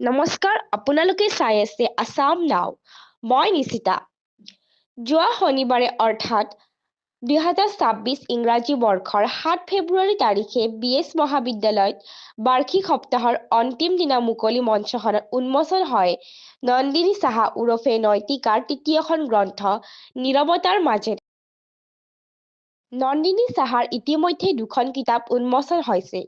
নমস্কাৰ, আপোনালোকে চাই আছে আসাম নাও। মই নিশিতা। যোৱা শনিবাৰে অৰ্থাৎ 2026 ইংৰাজী বৰ্ষৰ 7 ফেব্ৰুৱাৰী তাৰিখে BS মহাবিদ্যালয়ত বাৰ্ষিক সপ্তাহৰ অন্তিম দিনা মুকলি মঞ্চখনত উন্মোচন হয় নন্দিনী সাহা ওৰফে নৈতিকাৰ তৃতীয়খন গ্ৰন্থ নীৰৱতাৰ মাজেৰে। নন্দিনী সাহাৰ ইতিমধ্যে দুখন কিতাপ উন্মোচন হৈছে।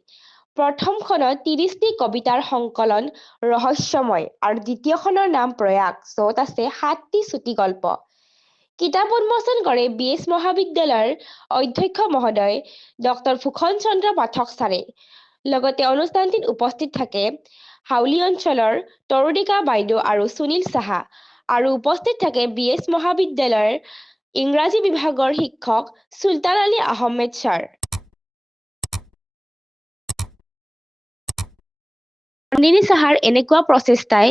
প্ৰথমখনত 30টি কবিতাৰ সংকলন ৰহস্যময় আৰু দ্বিতীয়খনৰ নাম প্ৰয়াগ, য'ত আছে 7টি চুটি গল্প। কিতাপ উন্মোচন কৰে BS মহাবিদ্যালয়ৰ অধ্যক্ষ মহোদয় ডক্টৰ ভূষণ চন্দ্ৰ পাঠক ছাৰে। লগতে অনুষ্ঠানটিত উপস্থিত থাকে হাউলি অঞ্চলৰ তৰুণিকা বাইদেউ আৰু সুনীল সাহা, আৰু উপস্থিত থাকে BS মহাবিদ্যালয়ৰ ইংৰাজী বিভাগৰ শিক্ষক চুলতান আলী আহমেদ ছাৰ। নন্দিনী সাহাৰ এনেকুৱা প্ৰচেষ্টাই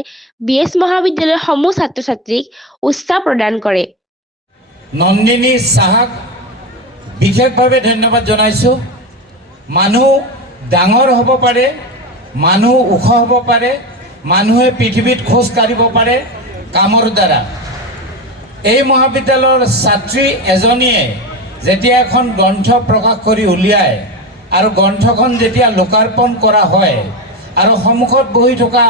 BS মহাবিদ্যালয়ৰ সমূহ ছাত্ৰ-ছাত্ৰীক উৎসাহ প্ৰদান কৰে। নন্দিনী সাহাক বিশেষভাৱে ধন্যবাদ জনাইছোঁ। মানুহ ডাঙৰ হ'ব পাৰে, মানুহ ওখ হ'ব পাৰে, মানুহে পৃথিৱীত খোজ কাঢ়িব পাৰে কামৰ দ্বাৰা। এই মহাবিদ্যালয়ৰ ছাত্ৰী এজনীয়ে যেতিয়া এখন গ্ৰন্থ প্ৰকাশ কৰি উলিয়ায় আৰু গ্ৰন্থখন যেতিয়া লোকাৰ্পণ কৰা হয় আৰু সন্মুখত বহি থকা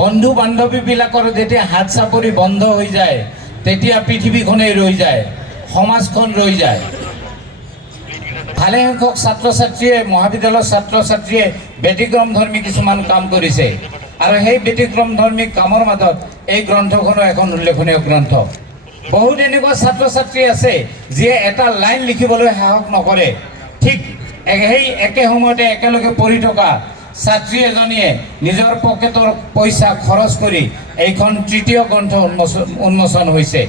বন্ধু বান্ধৱীবিলাকৰ যেতিয়া হাত চাপৰি বন্ধ হৈ যায়, তেতিয়া পৃথিৱীখনেই ৰৈ যায়, সমাজখন ৰৈ যায়। ভালেসংখ্যক ছাত্ৰ ছাত্ৰীয়ে মহাবিদ্যালয়ৰ ছাত্ৰ ছাত্ৰীয়ে ব্যতিক্ৰমধৰ্মী কিছুমান কাম কৰিছে, আৰু সেই ব্যতিক্ৰমধৰ্মী কামৰ মাজত এই গ্ৰন্থখনো এখন উল্লেখনীয় গ্ৰন্থ। বহুত এনেকুৱা ছাত্ৰ ছাত্ৰী আছে যিয়ে এটা লাইন লিখিবলৈ সাহস নকৰে। ঠিক সেই একে সময়তে একেলগে পঢ়ি থকা ছাত্ৰী এজনীয়ে নিজৰ পকেটৰ পইচা খৰচ কৰি এইখন তৃতীয় গ্ৰন্থ উন্মোচন হৈছে,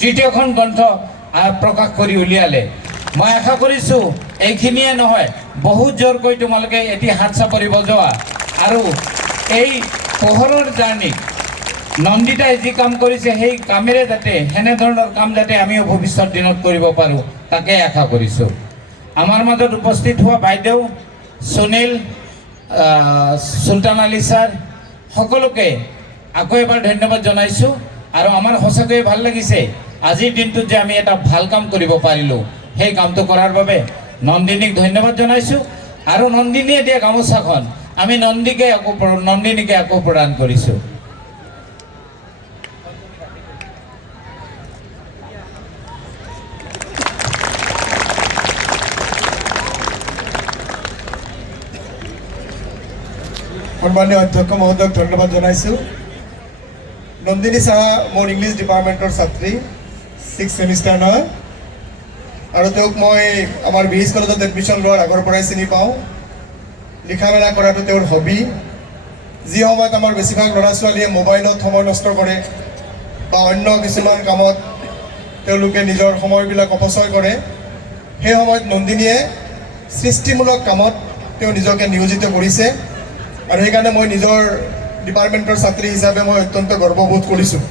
তৃতীয়খন গ্ৰন্থ প্ৰকাশ কৰি উলিয়ালে। মই আশা কৰিছোঁ এইখিনিয়ে নহয়, বহুত জোৰকৈ তোমালোকে এটি হাত চাপৰি বজোৱা, আৰু এই পোহৰৰ জাৰ্ণিত নন্দিতাই যি কাম কৰিছে সেই কামেৰে যাতে সেনেধৰণৰ কাম যাতে আমিও ভৱিষ্যত দিনত কৰিব পাৰোঁ, তাকে আশা কৰিছোঁ। আমাৰ মাজত উপস্থিত হোৱা বাইদেউ, সুনীল, চুলতান আলী ছাৰ, সকলোকে আকৌ এবাৰ ধন্যবাদ জনাইছোঁ। আৰু আমাৰ সঁচাকৈয়ে ভাল লাগিছে আজিৰ দিনটোত যে আমি এটা ভাল কাম কৰিব পাৰিলোঁ। সেই কামটো কৰাৰ বাবে নন্দিনীক ধন্যবাদ জনাইছোঁ। আৰু নন্দিনীয়ে দিয়া গামোচাখন আমি নন্দিনীকে আকৌ প্ৰদান কৰিছোঁ। সন্মানীয় অধ্যক্ষ মহোদয়ক ধন্যবাদ জনাইছোঁ। নন্দিনী সাহা মোৰ ইংলিছ ডিপাৰ্টমেণ্টৰ ছাত্ৰী, 6th ছেমিষ্টাৰ নহয়, আৰু তেওঁক মই আমাৰ BS কলেজত এডমিশ্যন লোৱাৰ আগৰ পৰাই চিনি পাওঁ। লিখা মেলা কৰাটো তেওঁৰ হবি। যি সময়ত আমাৰ বেছিভাগ ল'ৰা ছোৱালীয়ে মোবাইলত সময় নষ্ট কৰে বা অন্য কিছুমান কামত তেওঁলোকে নিজৰ সময়বিলাক অপচয় কৰে, সেই সময়ত নন্দিনীয়ে সৃষ্টিমূলক কামত তেওঁ নিজকে নিয়োজিত কৰিছে। আৰু সেইকাৰণে মই নিজৰ ডিপাৰ্টমেণ্টৰ ছাত্ৰী হিচাপে মই অত্যন্ত গৰ্ববোধ কৰিছোঁ।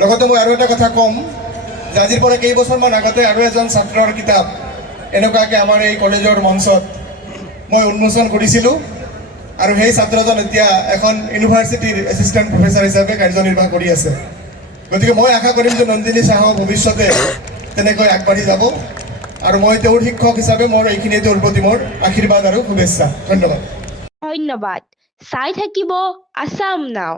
লগতে মই আৰু এটা কথা ক'ম যে আজিৰ পৰা কেইবছৰমান আগতে আৰু এজন ছাত্ৰৰ কিতাপ এনেকুৱাকৈ আমাৰ এই কলেজৰ মঞ্চত মই উন্মোচন কৰিছিলোঁ, আৰু সেই ছাত্ৰজন এতিয়া এখন ইউনিভাৰ্চিটিৰ এছিষ্টেণ্ট প্ৰফেচাৰ হিচাপে কাৰ্যনিৰ্বাহ কৰি আছে। গতিকে মই আশা কৰিম যে নন্দিনী সাহা ভৱিষ্যতে তেনেকৈ আগবাঢ়ি যাব, আৰু মই তেওঁৰ শিক্ষক হিচাপে মোৰ এইখিনিয়ে তেওঁৰ প্ৰতি মোৰ আশীৰ্বাদ আৰু শুভেচ্ছা। ধন্যবাদ। ধন্যবাদ। চাই থাকিব আসাম নাও।